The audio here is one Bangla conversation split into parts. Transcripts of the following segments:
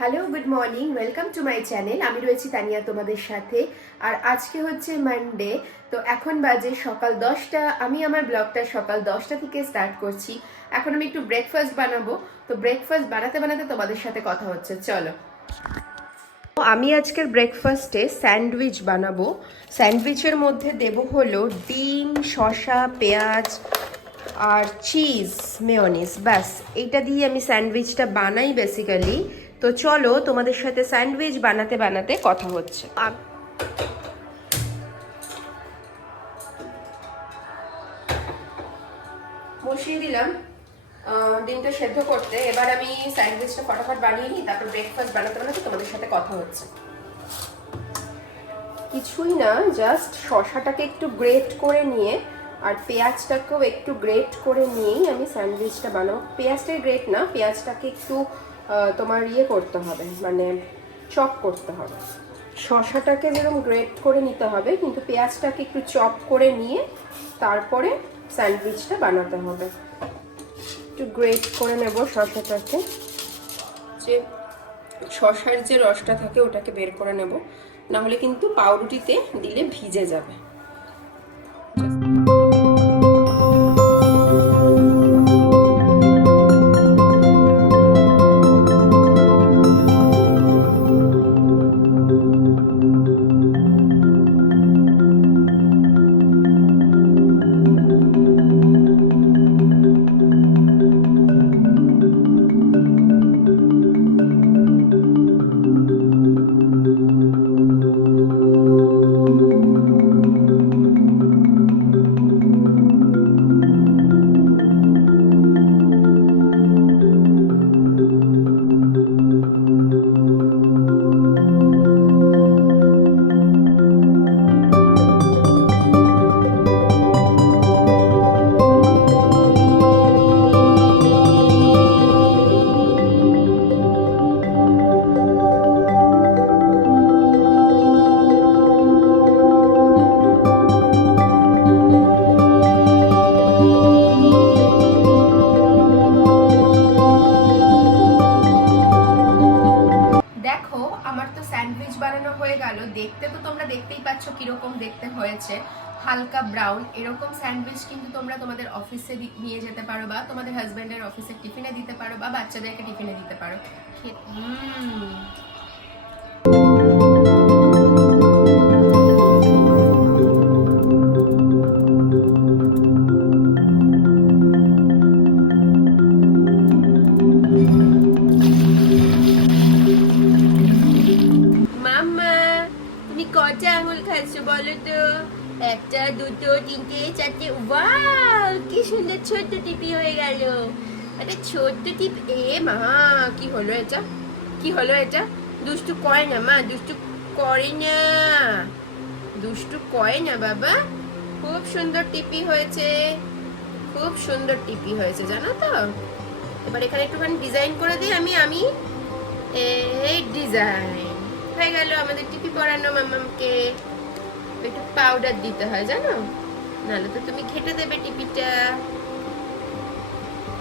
Hello, good morning, welcome to my channel. আমি রয়েছি তানিয়া তোমাদের সাথে। আর আজকে হচ্ছে মানডে। তো এখন বাজে সকাল 10টা। আমি আমার ব্লগটা সকাল 10টা থেকে স্টার্ট করছি। এখন আমি একটু ব্রেকফাস্ট বানাবো। তো ব্রেকফাস্ট বানাতে বানাতে তোমাদের সাথে কথা হচ্ছে, চলো। আমি আজকের ব্রেকফাস্টে স্যান্ডউইচ বানাবো। স্যান্ডউইচের মধ্যে দেব হলো ডিম, শসা, পেঁয়াজ আর চিজ, মেয়োনিজ, ব্যাস এইটা দিয়ে আমি স্যান্ডউইচটা বানাই বেসিক্যালি। তো চলো তোমাদের সাথে স্যান্ডউইচ বানাতে বানাতে কথা হচ্ছে। বসিয়ে দিলাম ডিমটা সেদ্ধ করতে। এবার আমি স্যান্ডউইচটা ফটাফট বানিয়ে নিই, তারপর ব্রেকফাস্ট বানাতে বানাতে তোমাদের সাথে কথা হচ্ছে। কিছুই না, জাস্ট শসাটাকে একটু গ্রেট করে নিয়ে আর পেঁয়াজটাকেও একটু গ্রেট করে নিয়েই আমি স্যান্ডউইচটা বানাবো। পেঁয়াজটাকে গ্রেট না, পেঁয়াজটাকে একটু তোমার করতে হবে, মানে চপ করতে হবে। শসাটাকে যেরকম গ্রেট করে নিতে হবে, কিন্তু পেঁয়াজটাকে একটু চপ করে নিয়ে তারপরে স্যান্ডউইচটা বানাতে হবে। একটু গ্রেট করে নেব শসাটাকে, যে শসার যে রসটা থাকে ওটাকে বের করে নেব, না হলে কিন্তু পাউরুটিতে দিলে ভিজে যাবে। দেখতে তো তোমরা দেখতেই পাচ্ছ কিরকম দেখতে হয়েছে, হালকা ব্রাউন। এরকম স্যান্ডউইচ কিন্তু তোমরা তোমাদের অফিসে নিয়ে যেতে পারো, বা তোমাদের হাজবেন্ডের অফিসে টিফিনে দিতে পারো, বা বাচ্চাদেরকে টিফিনে দিতে পারো। কটা আঙুল খাচ্ছ বলো তো? একটা, দুটো, তিনটে, চারটে। ওয়াও, কি সুন্দর ছোট্ট টিপি হয়ে গেল। একটা ছোট্ট টিপ। এ মা, কি হলো এটা? কি হলো এটা? দুষ্টু করে না মা, দুষ্টু করে না, দুষ্টু করে না বাবা। খুব সুন্দর টিপি হয়েছে, খুব সুন্দর টিপি হয়েছে, জানো তো। এবার এখানে একটুখানি ডিজাইন করে দিই আমি এই ডিজাইন হয়ে গেল আমাদের টিপি পরানো মামামকে। একটু পাউডার দিতে হয় জানো, নাহলে তো তুমি খেটে দেবে টিপিটা।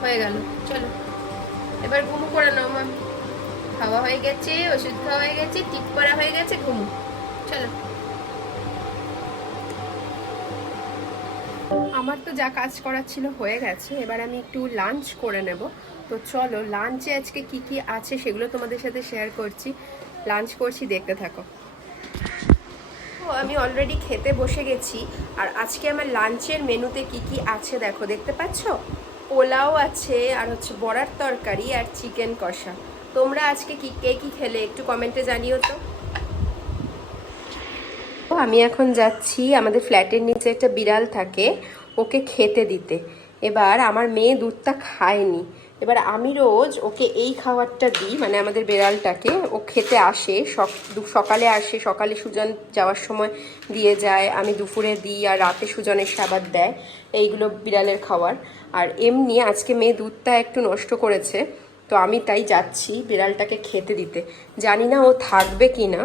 হয়ে গেল, চলো এবার ঘুমু পরানো। মাম খাওয়া হয়ে গেছে, ওষুধ খাওয়া হয়ে গেছে, টিপ পরা হয়ে গেছে, ঘুমু। চলো। আমার তো যা কাজ করার ছিল হয়ে গেছে, এবার আমি একটু লাঞ্চ করে নেব। তো চলো, লাঞ্চে আজকে কি কি আছে সেগুলো তোমাদের সাথে শেয়ার করছি। লাঞ্চ করছি, দেখতে থাকো। আমি অলরেডি খেতে বসে গেছি। আর আজকে আমার লাঞ্চের মেনুতে কি কি আছে দেখো, দেখতে পাচ্ছ? পোলাও আছে, আর হচ্ছে বড়ার তরকারি, আর চিকেন কষা। তোমরা আজকে কে কি খেলে একটু কমেন্টে জানিও তো। আমি এখন যাচ্ছি, আমাদের ফ্ল্যাটের নিচে একটা বিড়াল থাকে, ওকে খেতে দিতে। এবার আমার মেয়ে দুধটা খায়নি, এবার আমি রোজ ওকে এই খাবারটা দিই, মানে আমাদের বিড়ালটাকে ও খেতে আসে, সকালে আসে, সকালে সুজন যাওয়ার সময় দিয়ে যায়, আমি দুপুরে দিই, আর রাতে সুজন এসে আবার দেয়। এইগুলো বিড়ালের খাবার। আর এমনি আজকে মেয়ে দুধটা একটু নষ্ট করেছে, তো আমি তাই যাচ্ছি বিড়ালটাকে খেতে দিতে। জানি না ও থাকবে কি না।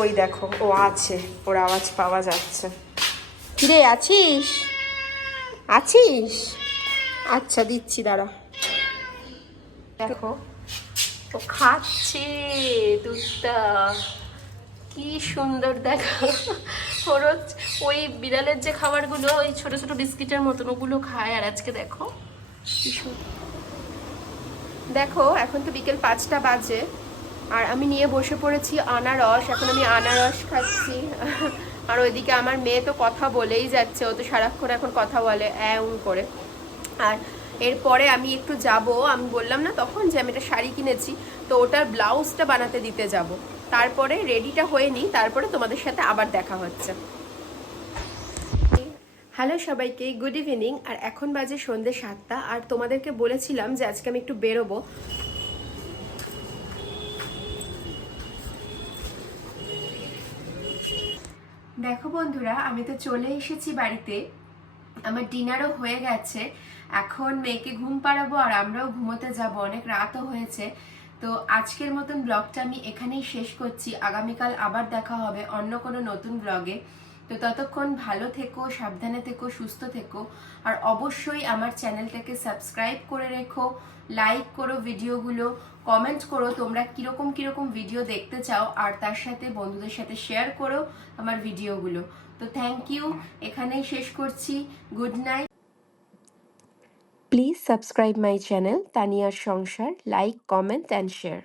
ওই দেখো ও আছে, ওর আওয়াজ পাওয়া যাচ্ছে। কিরে, আছিস? আছিস? আচ্ছা দিচ্ছি, দাঁড়া। দেখো ও খাচ্ছে দুধটা, কি সুন্দর দেখো। ওর ওই বিড়ালের যে খাবারগুলো ওই ছোট ছোট বিস্কিটের মতন ওগুলো খায়, আর আজকে দেখো কি সুন্দর। দেখো এখন তো বিকেল 5টা বাজে আর আমি নিয়ে বসে পড়েছি আনারস। এখন আমি আনারস খাচ্ছি। আর ওইদিকে আমার মেয়ে তো কথা বলেই যাচ্ছে, ও তো সারাক্ষণ এখন কথা বলে করে। আর এরপরে আমি একটু যাব, আমি বললাম না তখন যে আমি একটা শাড়ি কিনেছি, তো ওটার ব্লাউজটা বানাতে দিতে যাব। তারপরে রেডিটা হয়ে নিই, তারপরে তোমাদের সাথে আবার দেখা হচ্ছে। হ্যালো সবাইকে, গুড ইভিনিং। আর এখন বাজে সন্ধ্যে 7টা, আর তোমাদেরকে বলেছিলাম যে আজকে আমি একটু বেরোবো। দেখো বন্ধুরা, আমি তো চলে এসেছি বাড়িতে, আমার ডিনারও হয়ে গেছে। এখন মেয়েকে ঘুম পাড়াবো আর আমরাও ঘুমোতে যাব, অনেক রাতও হয়েছে। তো আজকের মতন ব্লগটা আমি এখানেই শেষ করছি। আগামীকাল আবার দেখা হবে অন্য কোনো নতুন ব্লগে। তো ততক্ষণ ভালো থেকো, সাবধানে থেকো, সুস্থ থেকো। আর অবশ্যই আমার চ্যানেলটাকে সাবস্ক্রাইব করে রেখো, লাইক করো ভিডিওগুলো, কমেন্ট করো তোমরা কিরকম কিরকম ভিডিও দেখতে চাও, আর তার সাথে বন্ধুদের সাথে শেয়ার করো আমার ভিডিওগুলো। তো থ্যাংক ইউ, এখানেই শেষ করছি। Good night. Please subscribe my channel তানিয়ার সংসার, লাইক, কমেন্ট অ্যান্ড শেয়ার।